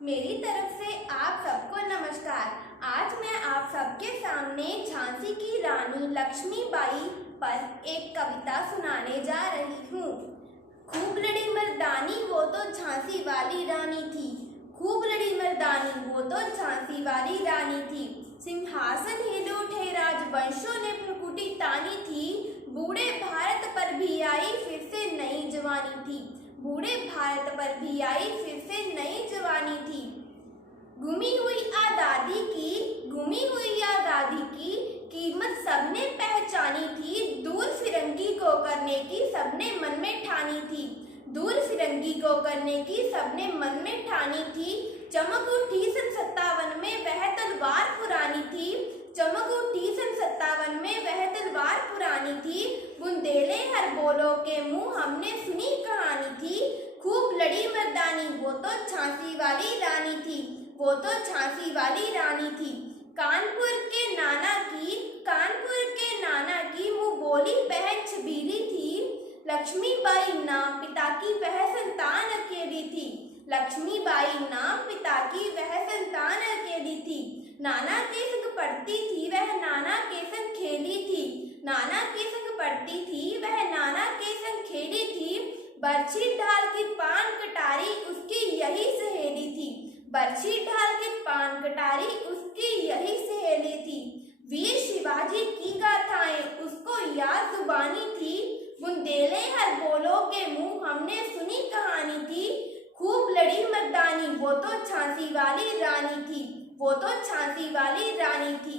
मेरी तरफ से आप सबको नमस्कार। आज मैं आप सबके सामने झांसी की रानी लक्ष्मीबाई पर एक कविता सुनाने जा रही हूँ। खूब लड़ी मर्दानी वो तो झांसी वाली रानी थी, खूब लड़ी मर्दानी वो तो झांसी वाली रानी थी। सिंहासन हिले उठे राजवंशों ने भ्रुकुटी तानी थी, बूढ़े भारत पर भी आई फिर से नई जवानी थी, बूढ़े भारत पर भी आई फिर से नई जवानी थी। गुमी हुई आज़ादी की कीमत सबने पहचानी थी, दूर फिरंगी को करने की सबने मन में ठानी थी, दूर फिरंगी को करने की सबने मन में ठानी थी। चमक उठी सन 57 में वह तलवार पुरानी थी, चमक उठी सन 57 में वह तलवार पुरानी थी। बुंदेले हर बोलों के मुंह हमने सुनी कहानी थी, खूब लड़ी मर्दानी वो तो झांसी वाली रानी थी, वो तो झांसी वाली रानी थी। कानपुर के नाना की मुंह बोली बहन छबीली थी, लक्ष्मीबाई नाम पिता की वह संतान अकेली थी, लक्ष्मीबाई नाम पिता की वह संतान अकेली थी। नाना के संग पढ़ती थी वह नाना के संग खेली थी, नाना के संग पढ़ती थी वह नाना के संग खेली थी। बरछी ढाल की पान कटारी उसकी यही सहेली थी, बरछी ढाल के पान कटारी उसकी यही सहेली थी। वीर शिवाजी की गाथाएं उसको याद जुबानी थी, बुंदेले हर बोलों के मुंह हमने सुनी कहानी थी। खूब लड़ी मर्दानी वो तो झांसी वाली रानी थी, वो तो झांसी वाली रानी थी।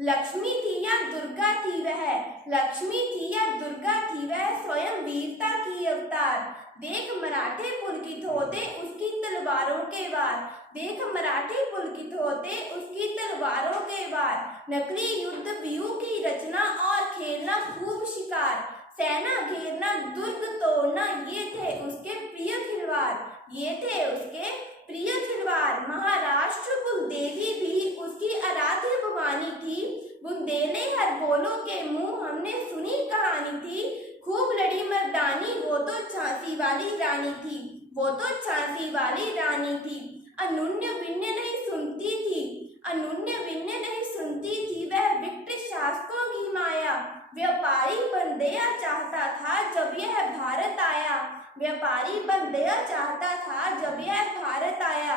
लक्ष्मी थी या दुर्गा थी वह, लक्ष्मी थी या दुर्गा थी वह, स्वयं वीरता की अवतार। देख मराठे पुलकित होते उसकी तलवारों के वार, देख मराठे पुलकित होते उसकी तलवारों के वार। नकली युद्ध व्यूह की रचना और खेलना खूब शिकार, सेना घेरना दुर्ग तोड़ना ये थे उसके प्रिय खिलवाड़, ये थे उसके प्रिय खिलवाड़। महाराष्ट्र कुलदेवी भी उसकी आराध्य भवानी थी, बुंदेले हर बोलों के मुंह हमने सुनी कहानी थी। खूब लड़ी मर्दानी वो तो झांसी वाली रानी थी, वो तो झांसी वाली रानी थी। अनुन्य विन्य नहीं सुनती थी, अनुन्य विन्य नहीं सुनती थी वह विक्ट शासकों की माया। व्यापारी बन गया चाहता था जब यह भारत आया, व्यापारी बन गया चाहता था जब यह भारत आया।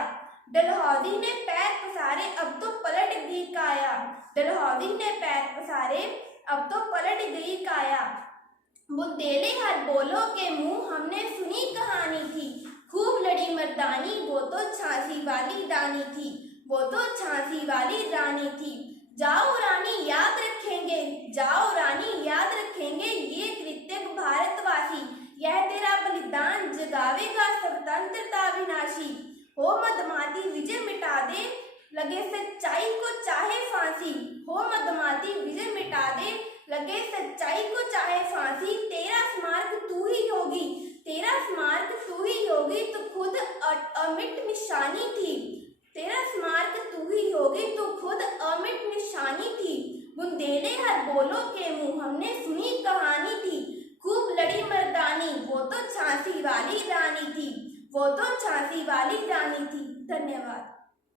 डलहौजी ने पैर पसारे अब तो पलट गई काया, डलहौजी ने पैर पसारे अब तो पलट गई काया। बुंदेले हर बोलों के मुंह हमने सुनी कहानी थी, खूब लड़ी मर्दानी वो तो झांसी वाली रानी थी, वो तो झांसी वाली रानी थी। जाओ रानी याद रखेंगे, जाओ रानी याद रखेंगे ये कृतज्ञ भारतवासी, यह तेरा बलिदान जगावेगा स्वतंत्रता विनाशी। हो मदमाती विजय मिटा दे लगे सच्चाई को चाहे फांसी, हो मदमाती विजय मिटा दे लगे सच्चाई को चाहे फांसी। तेरा स्मारक तू ही होगी, तेरा स्मारक तू ही होगी तो खुद अमिट निशानी थी, तेरा स्मारक तू ही होगी तो खुद अमिट निशानी थी। बुंदेले हर बोलों के मुंह हमने सुनी कहानी थी, खूब लड़ी मर्दानी वो तो झांसी वाली रानी थी, वो तो झांसी वाली रानी थी। धन्यवाद।